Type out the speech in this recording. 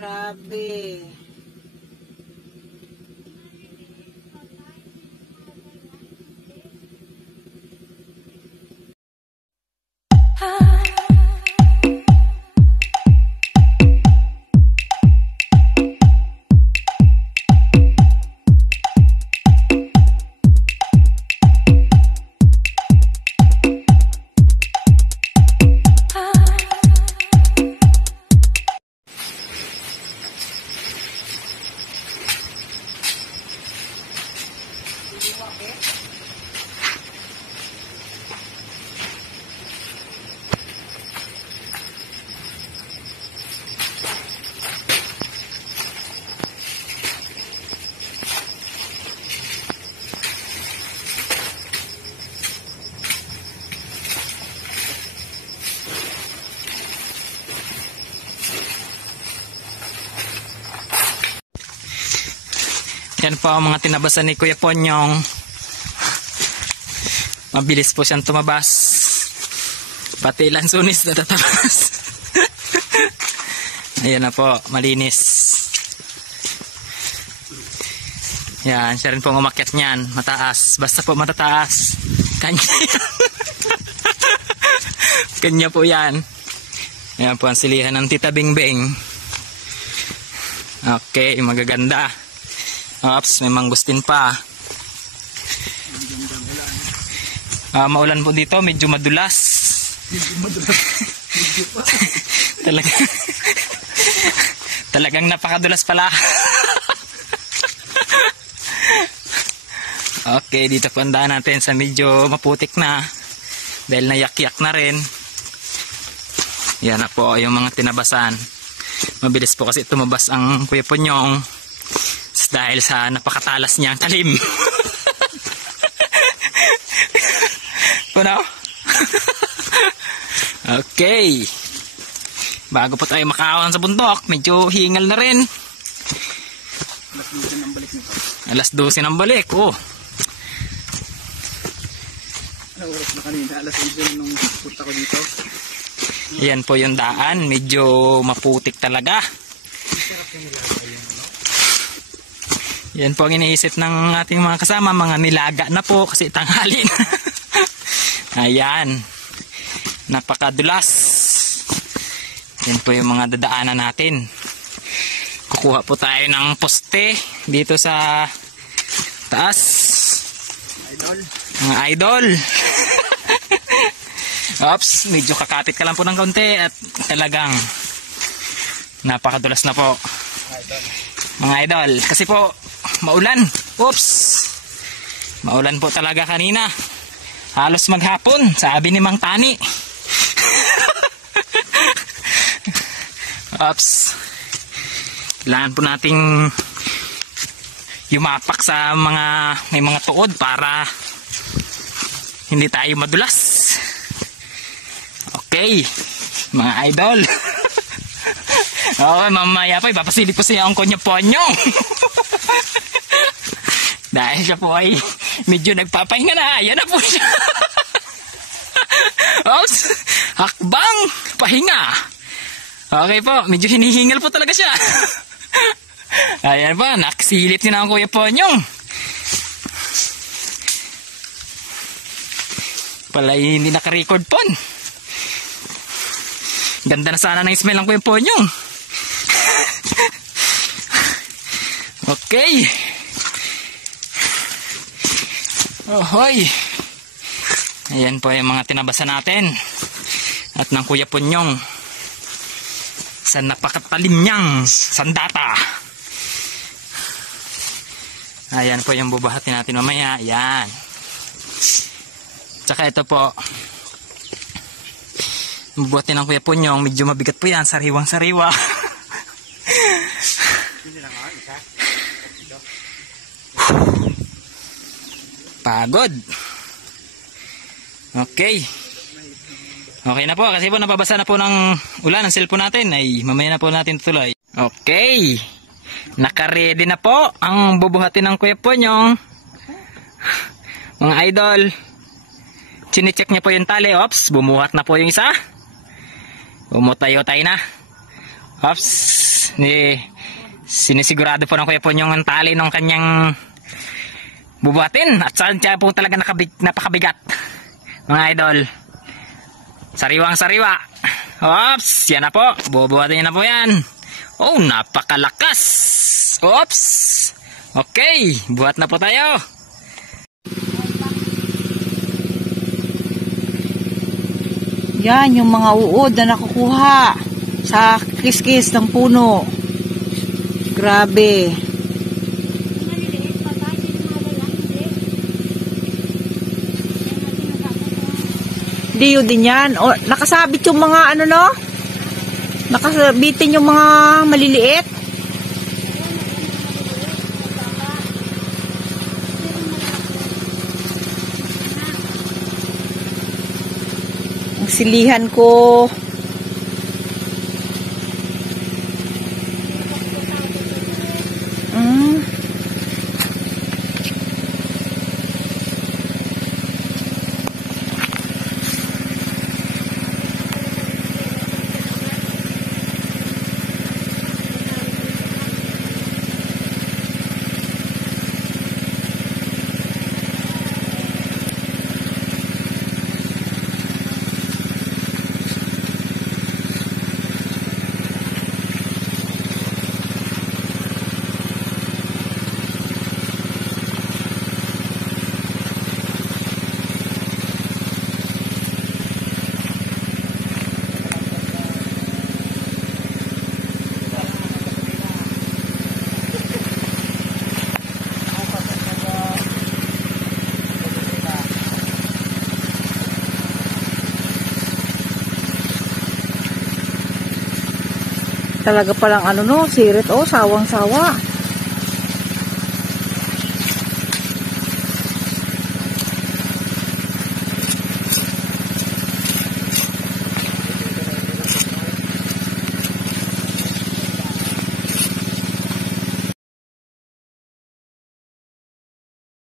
Grabe. Yan po ang mga tinabasan ni Kuya Ponyong. Mabilis po siyang tumabas. Pati lansunis na tatabas. Ayan na po, malinis. Yan, siya rin po umakyat niyan, mataas. Basta po matataas. Kanya yan. Kanya po yan. Ayan po ang silihan ng Tita Bingbing. Okay, magaganda. Ops, may manggustin pa. Maulan po dito, medyo madulas. Talagang napakadulas pala. Okay, dito po ang daan natin sa medyo maputik na. Dahil nayak-yak na rin. Yan na po yung mga tinabasan. Mabilis po kasi tumabas ang Kuya Ponyong. Dahil sa napakatalas niyang talim. Puno? Okay. Bago po tayo makaawan sa bundok, medyo hingal na rin. Alas 12 ng balik. Oh. Ano oras na kanina? Alas 11 nung punta ko dito. Yan po yung daan. Medyo maputik talaga. Yan po ang iniisip ng ating mga kasama. Mga nilaga na po kasi tanghali na. Ayan. Napakadulas. Yan po yung mga dadaanan natin. Kukuha po tayo ng poste dito sa taas. Idol. Mga idol. Oops, medyo kakapit ka lang po ng kaunti at talagang napakadulas na po. Idol. Mga idol, kasi po maulan. Oops. Maulan po talaga kanina. Halos maghapon, sabi ni Mang Tani. Oops. Kailangan po nating yumapak sa may mga tuod para hindi tayo madulas. Okay, mga idol. Okay, mamaya pa ipapasilip ko siya ang Kuya Ponyong. Dahil siya po ay medyo nagpapahinga na. Ayan na po siya. Oops, hakbang pahinga. Okay po, medyo hinihingal po talaga siya. Ayan po, nakasilip niya na ang Kuya Ponyong. Pala hindi naka-record po. Ganda na sana ng smell ng Kuya Ponyong. Okay. Ohoy. Ayan po yung mga tinabasan natin. At ng Kuya Ponyong. Sa napakatalim niyang sandata. Ayan po yung bubuhatin natin mamaya. Ayan. Tsaka ito po. Bubuhatin ng Kuya Ponyong. Medyo mabigat po yan. Sariwang sariwa. Pagod. Okay. Okay na po kasi po nababasa na po ng ulan ang cellphone natin. Ay mamaya na po natin tuloy. Okay. Naka-ready na po ang bubuhatin ng Kuya Ponyong. Mga idol. Chine-check niya po yung tali. Ops, bumuhat na po yung isa. Bumutay-utay na. Ops, Sinisigurado po ng Kuya Pon yung tali ng kanyang bubuhatin. At saan siya po talaga napakabigat. Mga idol. Sariwang sariwa. Oops, yan na po. Bubuhatin na po yan. Oh, napakalakas. Oops. Okay, buhat na po tayo. Yan, yung mga uod na nakukuha sa kiskis ng puno. Grabe. Hindi yun din yan. O, nakasabit yung mga ano no? Nakasabitin yung mga maliliit. Ang silihan ko. Talaga palang ano no, sirit oh, sawang-sawa.